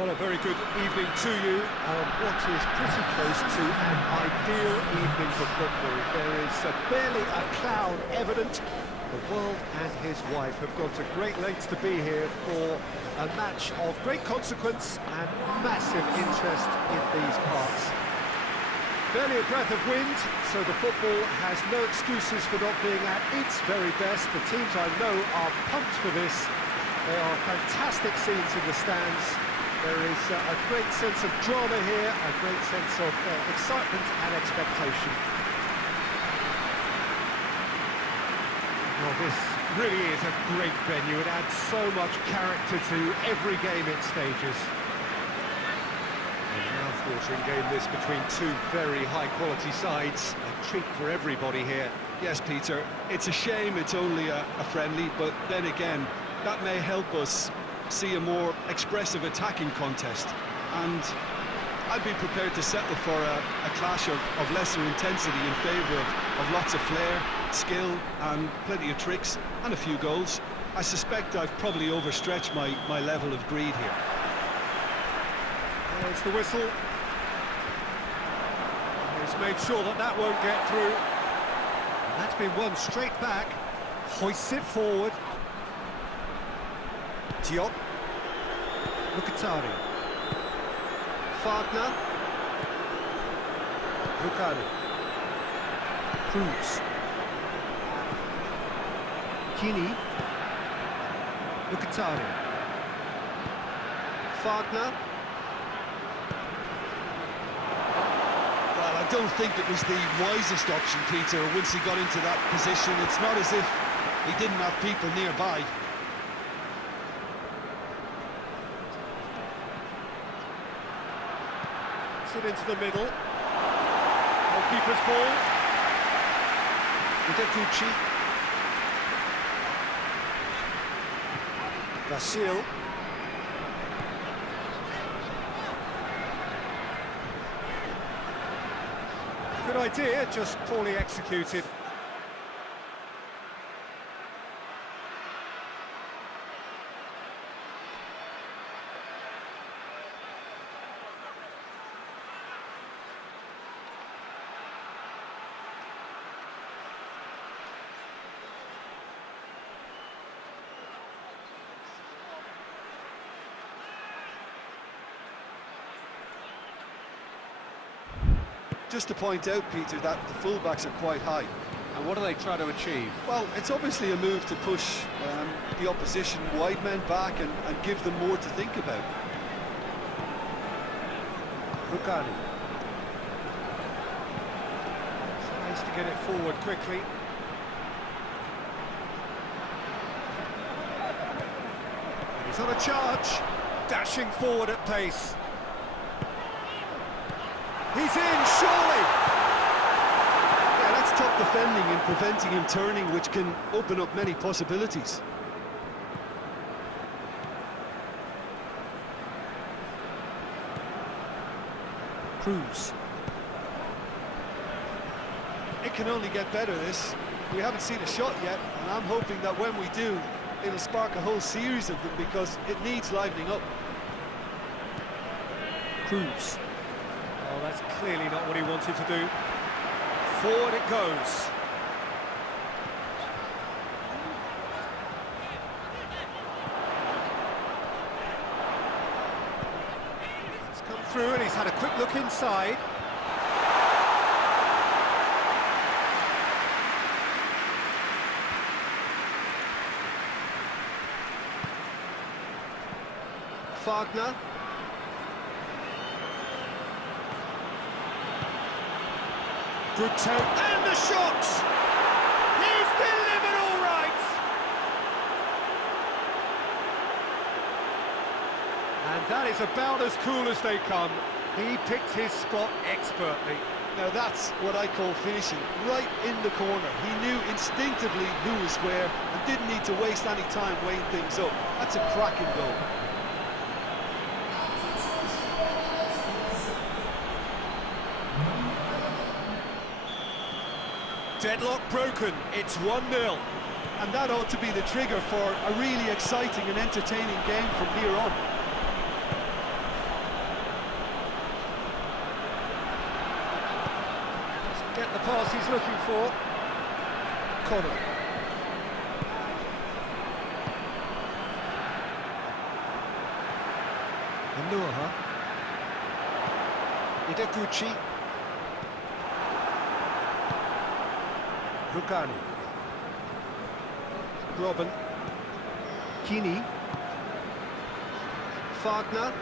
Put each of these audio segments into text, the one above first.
Well, a very good evening to you. What is pretty close to an ideal evening for football. There is barely a cloud evident. The world and his wife have gone to great lengths to be here for a match of great consequence and massive interest in these parts. Barely a breath of wind, so the football has no excuses for not being at its very best. The teams I know are pumped for this. There are fantastic scenes in the stands. There is a great sense of drama here, a great sense of excitement and expectation. Well, this really is a great venue. It adds so much character to every game it stages. A mouth-watering game this between two very high-quality sides. A treat for everybody here. Yes, Peter, it's a shame it's only a friendly, but then again, that may help us see a more expressive attacking contest, and I'd be prepared to settle for a clash of lesser intensity in favour of lots of flair, skill and plenty of tricks and a few goals. I suspect I've probably overstretched my level of greed here. There's the whistle. He's made sure that won't get through. And that's been won straight back. Hoists it forward. Diop. Mkhitaryan. Wagner. Lucano. Cruz. Kini. Mkhitaryan. Wagner. Well, I don't think it was the wisest option, Peter, once he got into that position. It's not as if he didn't have people nearby. It into the middle. Goalkeeper's ball. Udeguchi. Vasil. Good idea, just poorly executed. Just to point out, Peter, that the fullbacks are quite high. And what do they try to achieve? Well, it's obviously a move to push the opposition wide men back and give them more to think about. Lucano. Tries to get it forward quickly. And he's on a charge, dashing forward at pace. He's in, surely! Yeah, that's top defending and preventing him turning, which can open up many possibilities. Cruz. It can only get better, this. We haven't seen a shot yet, and I'm hoping that when we do, it'll spark a whole series of them, because it needs livening up. Cruz. Oh, that's clearly not what he wanted to do. Forward it goes. It's come through and he's had a quick look inside. Wagner. Good toe, and the shot! He's delivered all right! And that is about as cool as they come. He picked his spot expertly. Now that's what I call finishing, right in the corner. He knew instinctively who was where and didn't need to waste any time weighing things up. That's a cracking goal. Deadlock broken, it's 1-0. And that ought to be the trigger for a really exciting and entertaining game from here on. get the pass he's looking for. Connor. Anuaha. Ideguchi. Rugani. Robin. Kini. Fagner.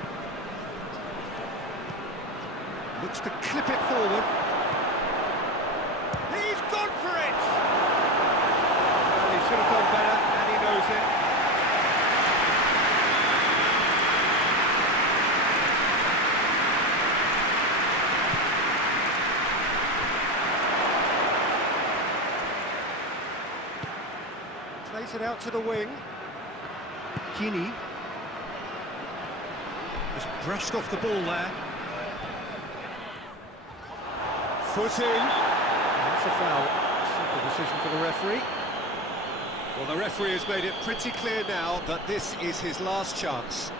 Looks to clip it forward. He's gone for it! Well, he should have done better, and he knows it. Plays it out to the wing. Kini. Just brushed off the ball there. Foot in. That's a foul. Simple decision for the referee. Well, the referee has made it pretty clear now that this is his last chance.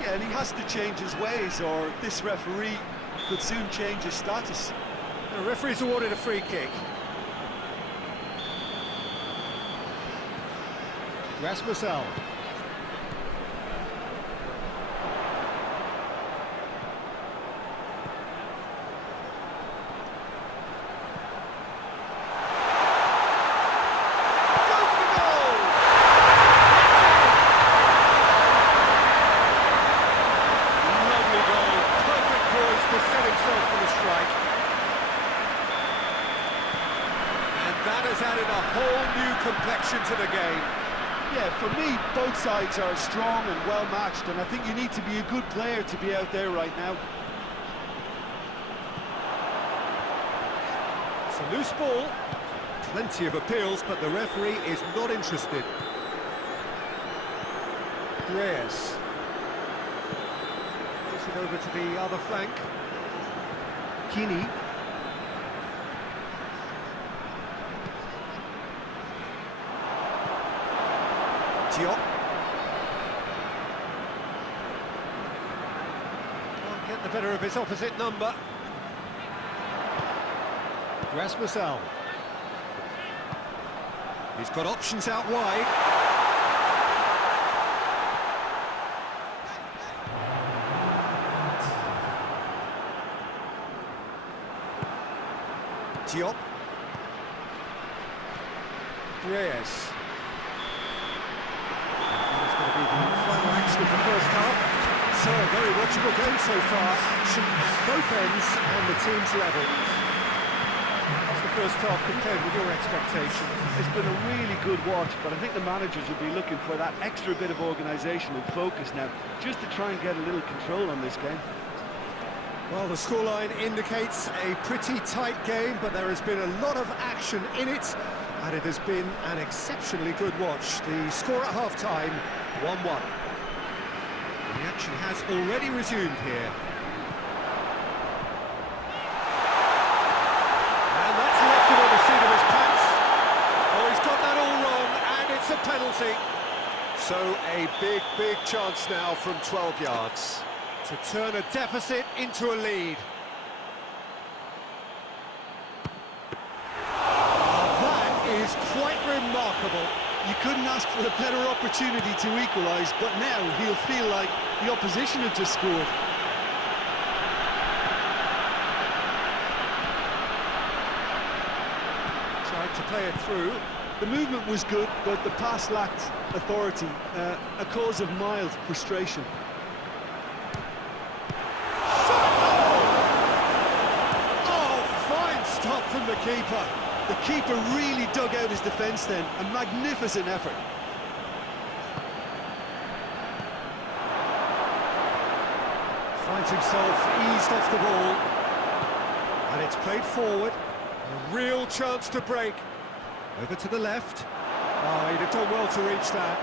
Yeah, and he has to change his ways, or this referee could soon change his status. The referee's awarded a free kick. Rasmus Alm. That has added a whole new complexion to the game. Yeah, for me, both sides are strong and well-matched, and I think you need to be a good player to be out there right now. It's a loose ball. Plenty of appeals, but the referee is not interested. Reyes. Push it over to the other flank. Kini. Diop. Can't get the better of his opposite number. Rasmus Alm. He's got options out wide. Diop. Reyes. That's going to be the final action of the first half. So, a very watchable game so far. Action at both ends and the team's level. How's the first half compared with your expectation? It's been a really good watch, but I think the managers will be looking for that extra bit of organisation and focus now, just to try and get a little control on this game. Well, the scoreline indicates a pretty tight game, but there has been a lot of action in it, and it has been an exceptionally good watch. The score at half-time, 1-1. The action has already resumed here. And that's left him on the seat of his pants. Oh, he's got that all wrong, and it's a penalty. So a big chance now from 12 yards to turn a deficit into a lead. That is quite remarkable. You couldn't ask for a better opportunity to equalise, but now he'll feel like the opposition have just scored. Tried to play it through. The movement was good, but the pass lacked authority, a cause of mild frustration. Stop from the keeper. The keeper really dug out his defence then, a magnificent effort. Finds himself eased off the ball. And it's played forward. A real chance to break. Over to the left. Oh, he'd have done well to reach that.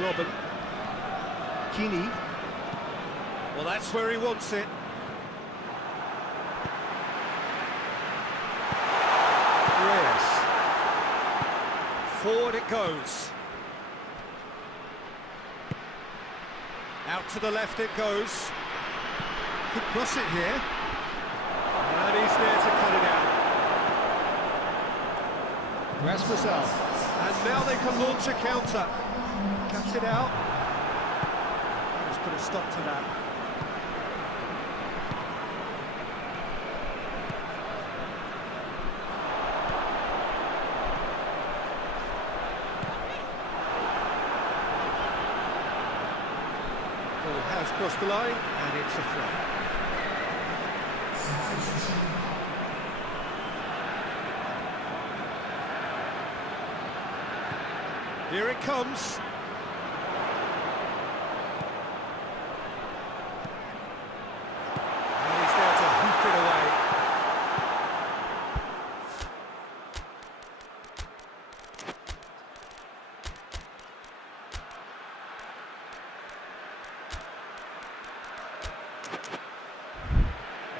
Robin. Kini. Well, that's where he wants it. Reyes. Forward it goes. Out to the left it goes. Could cross it here. And he's there to cut it out. Rasmussen. And now they can launch a counter. Cuts it out. Let's put a stop to that. Ball has crossed the line, and it's a throw. Here it comes. And he's there to hoof it away.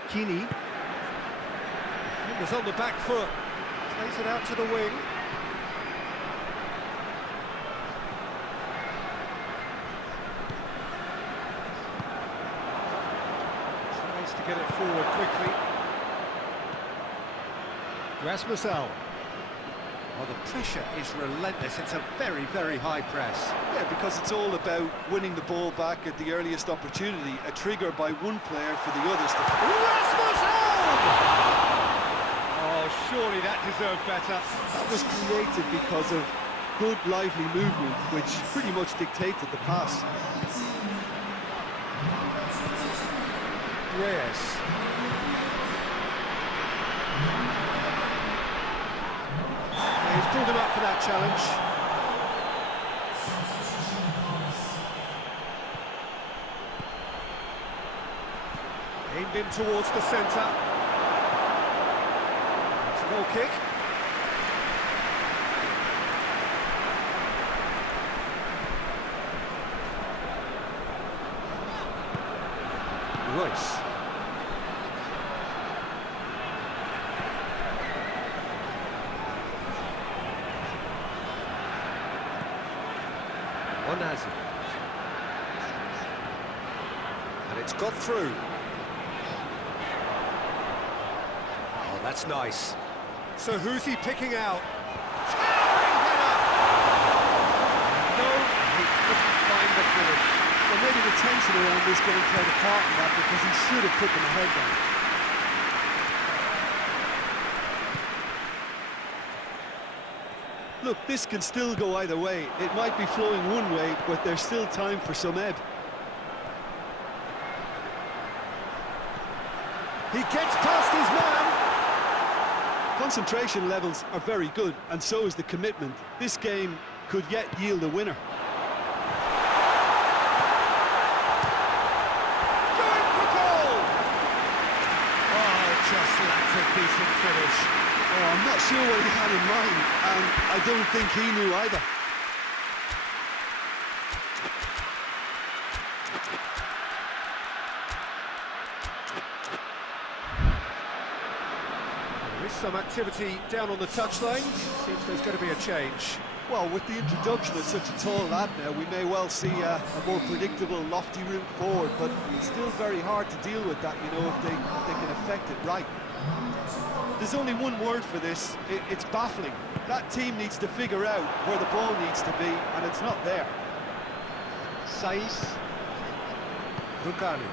Kini. Fingers on the back foot. Plays it out to the wing. Tries to get it forward quickly. Rasmussen. Oh, the pressure is relentless. It's a very, very high press. Yeah, because it's all about winning the ball back at the earliest opportunity, a trigger by one player for the others to... Rasmussen! Oh, surely that deserved better. That was created because of good, lively movement, which pretty much dictated the pass. Reyes. He's pulled him up for that challenge. Aimed in towards the centre. It's a goal kick. Royce. Onazi. And it's got through. Oh, that's nice. So who's he picking out? Towering header! No, he couldn't find the finish. Well, maybe the tension around this game played a part in that, because he should have put them ahead then. Look, this can still go either way. It might be flowing one way, but there's still time for some ebb. He gets past his man. Concentration levels are very good, and so is the commitment. This game could yet yield a winner. Going for goal! Oh, just lacks a decent finish. Oh, I'm not sure what he had in mind, and I don't think he knew either. There is some activity down on the touchline. Seems there's going to be a change. Well, with the introduction of such a tall lad now, we may well see a more predictable, lofty route forward, but it's still very hard to deal with that, you know, if they can affect it right. There's only one word for this, it's baffling. That team needs to figure out where the ball needs to be, and it's not there. Saiz. Rugani.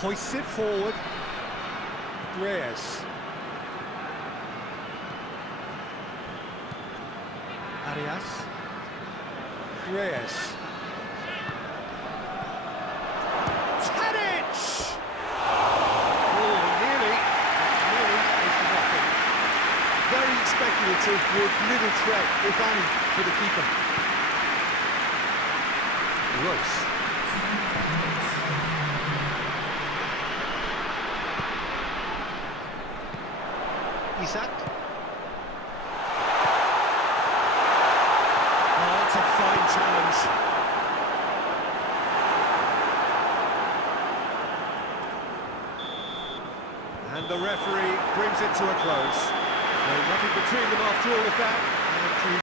Hoists it forward. Reyes. Arias. Reyes. Tadic! Oh, nearly nothing. Very speculative with little threat, if any, for the keeper. Royce. Isak. Oh, it's a fine challenge. And the referee brings it to a close. So nothing between them after all of that. And